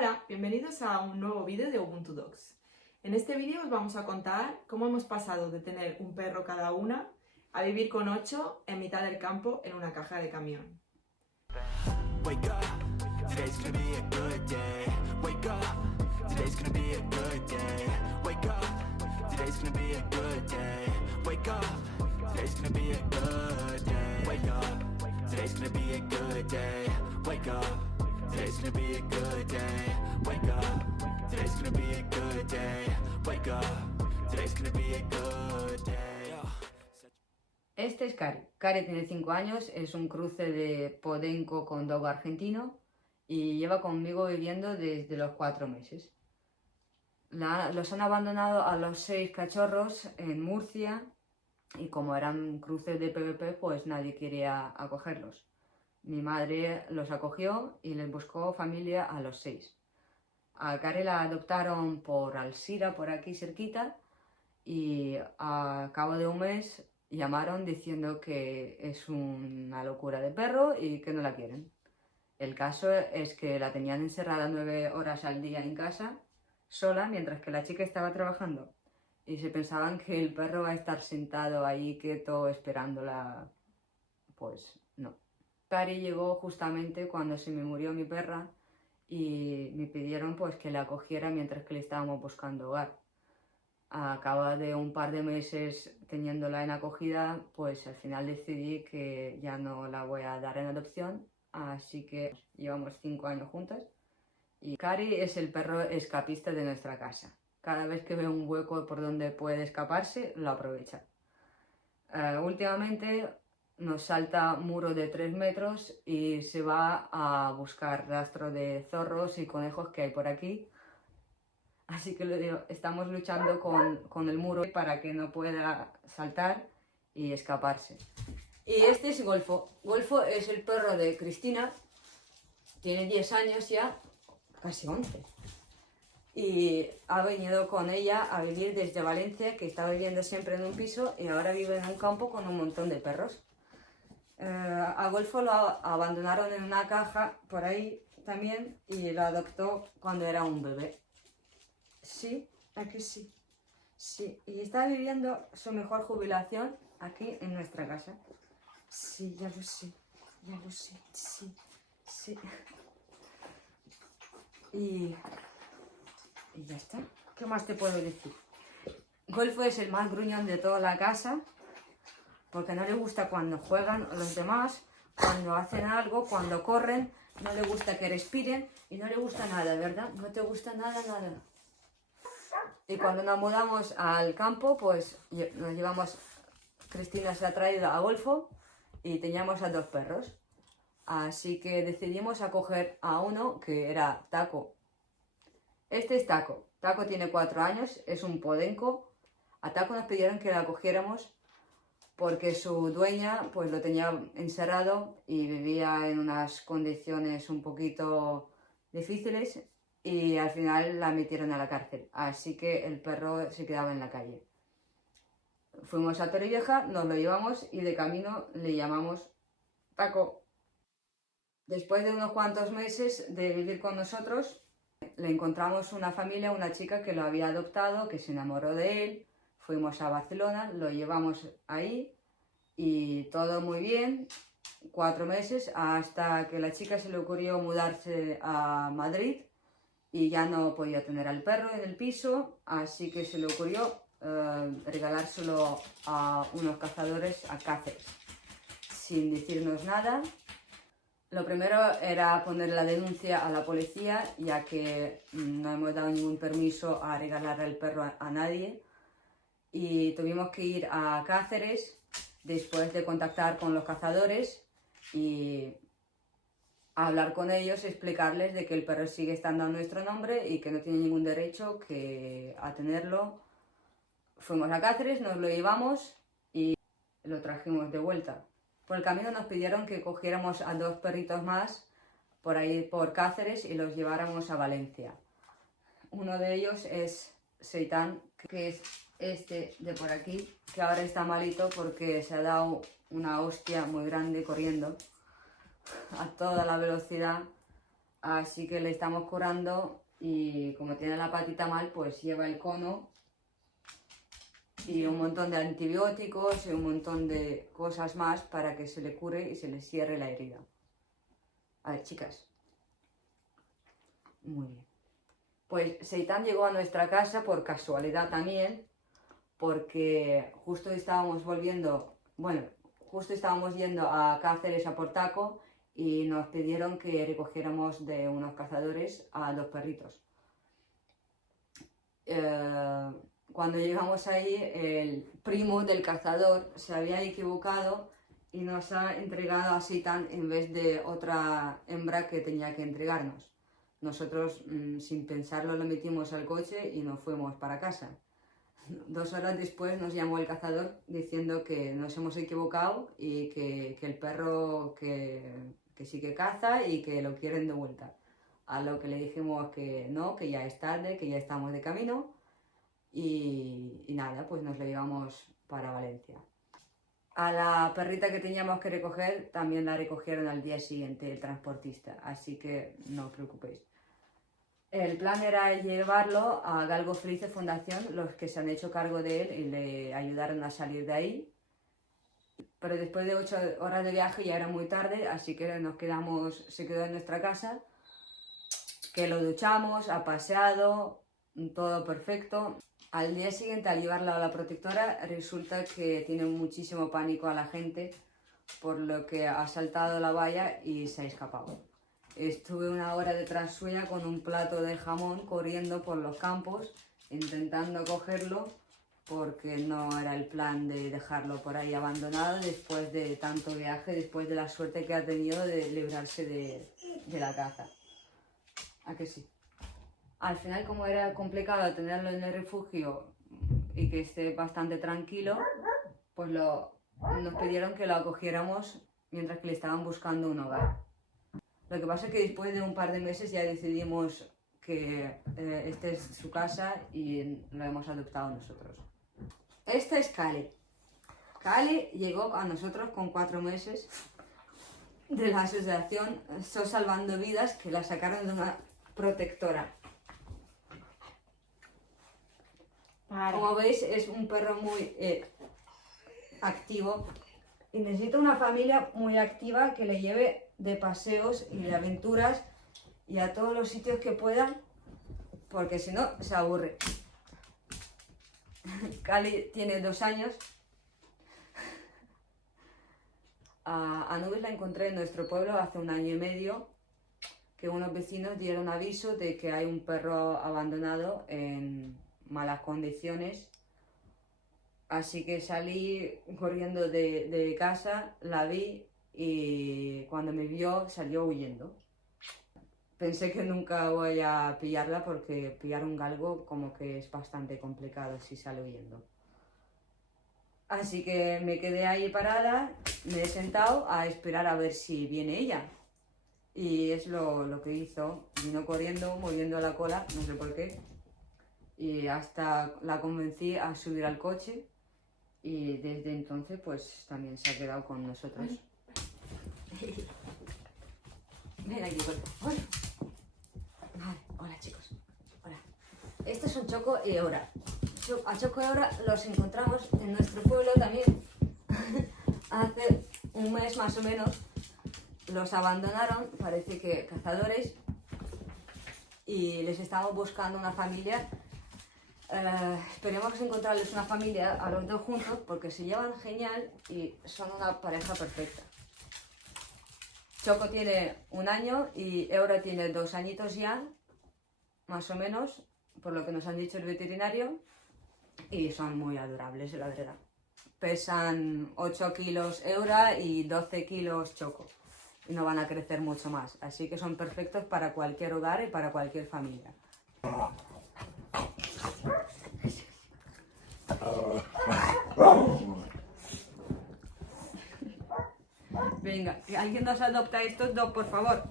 Hola, bienvenidos a un nuevo vídeo de Ubuntu Dogs. En este vídeo os vamos a contar cómo hemos pasado de tener un perro cada una a vivir con 8 en mitad del campo en una caja de camión. Wake up, today's gonna be a good day. Wake up, today's gonna be a good day. Wake up, today's gonna be a good day. Wake up, today's gonna be a good day. Wake up, today's gonna be a good day. Wake up, today's gonna be a good day. Wake up, today's gonna be a good day. Wake up, today's gonna be a good day. Este es Cari. Cari tiene 5 años, es un cruce de podenco con dogo argentino y lleva conmigo viviendo desde los 4 meses. Los han abandonado a los 6 cachorros en Murcia y como eran cruces de PVP, pues nadie quería acogerlos. Mi madre los acogió y les buscó familia a los 6. A Cari la adoptaron por Alsira, por aquí cerquita, y a cabo de un mes llamaron diciendo que es una locura de perro y que no la quieren. El caso es que la tenían encerrada 9 horas al día en casa, sola, mientras que la chica estaba trabajando. Y se pensaban que el perro va a estar sentado ahí quieto esperándola. Pues no. Cari llegó justamente cuando se me murió mi perra y me pidieron pues que la acogiera mientras que le estábamos buscando hogar. A cabo de un par de meses teniéndola en acogida, pues al final decidí que ya no la voy a dar en adopción, así que llevamos 5 años juntas. Y Cari es el perro escapista de nuestra casa. Cada vez que ve un hueco por donde puede escaparse, lo aprovecha. Últimamente nos salta muro de 3 metros y se va a buscar rastro de zorros y conejos que hay por aquí. Así que lo digo, estamos luchando con el muro para que no pueda saltar y escaparse. Y este es Golfo. Golfo es el perro de Cristina. Tiene 10 años ya, casi 11. Y ha venido con ella a vivir desde Valencia, que estaba viviendo siempre en un piso y ahora vive en un campo con un montón de perros. A Golfo lo abandonaron en una caja por ahí también y lo adoptó cuando era un bebé. Sí, aquí sí. Sí, y está viviendo su mejor jubilación aquí en nuestra casa. Sí, ya lo sé, sí, sí. Y ya está. ¿Qué más te puedo decir? Golfo es el más gruñón de toda la casa, porque no le gusta cuando juegan los demás, cuando hacen algo, cuando corren, no le gusta que respiren y no le gusta nada, ¿verdad? No te gusta nada, nada. Y cuando nos mudamos al campo, pues nos llevamos, Cristina se ha traído a Golfo y teníamos a 2 perros. Así que decidimos acoger a uno que era Taco. Este es Taco. Taco tiene 4 años, es un podenco. A Taco nos pidieron que lo acogiéramos porque su dueña pues lo tenía encerrado y vivía en unas condiciones un poquito difíciles. Y al final la metieron a la cárcel, así que el perro se quedaba en la calle. Fuimos a Torrevieja, nos lo llevamos y de camino le llamamos Taco. Después de unos cuantos meses de vivir con nosotros, le encontramos una familia, una chica que lo había adoptado, que se enamoró de él. Fuimos a Barcelona, lo llevamos ahí y todo muy bien. 4 meses hasta que la chica se le ocurrió mudarse a Madrid. Y ya no podía tener al perro en el piso, así que se le ocurrió regalárselo a unos cazadores a Cáceres, sin decirnos nada. Lo primero era poner la denuncia a la policía, ya que no hemos dado ningún permiso a regalar el perro a nadie. Y tuvimos que ir a Cáceres después de contactar con los cazadores y hablar con ellos y explicarles de que el perro sigue estando a nuestro nombre y que no tiene ningún derecho a tenerlo. Fuimos a Cáceres, nos lo llevamos y lo trajimos de vuelta. Por el camino nos pidieron que cogiéramos a 2 perritos más por ahí por Cáceres y los lleváramos a Valencia. Uno de ellos es Seitán, que es este de por aquí, que ahora está malito porque se ha dado una hostia muy grande corriendo a toda la velocidad así que le estamos curando y como tiene la patita mal, pues lleva el cono y un montón de antibióticos y un montón de cosas más para que se le cure y se le cierre la herida. A ver, chicas. Muy bien. Pues Seitán llegó a nuestra casa por casualidad también, porque justo estábamos yendo a Cáceres a por taco y nos pidieron que recogiéramos de unos cazadores a 2 perritos. Cuando llegamos ahí, el primo del cazador se había equivocado y nos ha entregado a Seitán en vez de otra hembra que tenía que entregarnos. Nosotros, sin pensarlo, lo metimos al coche y nos fuimos para casa. 2 horas después nos llamó el cazador diciendo que nos hemos equivocado y que el perro que sí que caza y que lo quieren de vuelta. A lo que le dijimos que no, que ya es tarde, que ya estamos de camino y nada, pues nos lo llevamos para Valencia. A la perrita que teníamos que recoger también la recogieron al día siguiente el transportista, así que no os preocupéis. El plan era llevarlo a Galgo Felice Fundación, los que se han hecho cargo de él y le ayudaron a salir de ahí. Pero después de 8 horas de viaje ya era muy tarde, así que se quedó en nuestra casa, que lo duchamos, ha paseado, todo perfecto. Al día siguiente, al llevarlo a la protectora, resulta que tiene muchísimo pánico a la gente, por lo que ha saltado la valla y se ha escapado. Estuve 1 hora detrás suya con un plato de jamón corriendo por los campos, intentando cogerlo, porque no era el plan de dejarlo por ahí abandonado después de tanto viaje, después de la suerte que ha tenido de librarse de la caza. ¿A que sí? Al final, como era complicado tenerlo en el refugio y que esté bastante tranquilo, pues nos pidieron que lo acogiéramos mientras que le estaban buscando un hogar. Lo que pasa es que después de un par de meses ya decidimos que esta es su casa y lo hemos adoptado nosotros. Esta es Kali. Kali llegó a nosotros con 4 meses de la asociación SOS Salvando Vidas, que la sacaron de una protectora. Como veis, es un perro muy activo y necesita una familia muy activa que le lleve de paseos y de aventuras y a todos los sitios que puedan, porque si no se aburre. Kali tiene 2 años. A Nubes la encontré en nuestro pueblo hace 1 año y medio, que unos vecinos dieron aviso de que hay un perro abandonado en malas condiciones. Así que salí corriendo de casa, la vi y cuando me vio salió huyendo. Pensé que nunca voy a pillarla porque pillar un galgo como que es bastante complicado si sale huyendo. Así que me quedé ahí parada, me he sentado a esperar a ver si viene ella. Y es lo que hizo, vino corriendo, moviendo la cola, no sé por qué. Y hasta la convencí a subir al coche y desde entonces pues también se ha quedado con nosotros. Ven aquí, hola. Hola chicos, hola. Estos son Choco y Eora. A Choco y Eora los encontramos en nuestro pueblo también hace 1 mes más o menos. Los abandonaron, parece que cazadores, y les estamos buscando una familia. Esperemos encontrarles una familia a los 2 juntos porque se llevan genial y son una pareja perfecta. Choco tiene 1 año y Eura tiene 2 añitos ya, más o menos, por lo que nos han dicho el veterinario, y son muy adorables, la verdad. Pesan 8 kilos Eura y 12 kilos Choco, y no van a crecer mucho más, así que son perfectos para cualquier hogar y para cualquier familia. Venga, que alguien nos adopta a estos 2, por favor.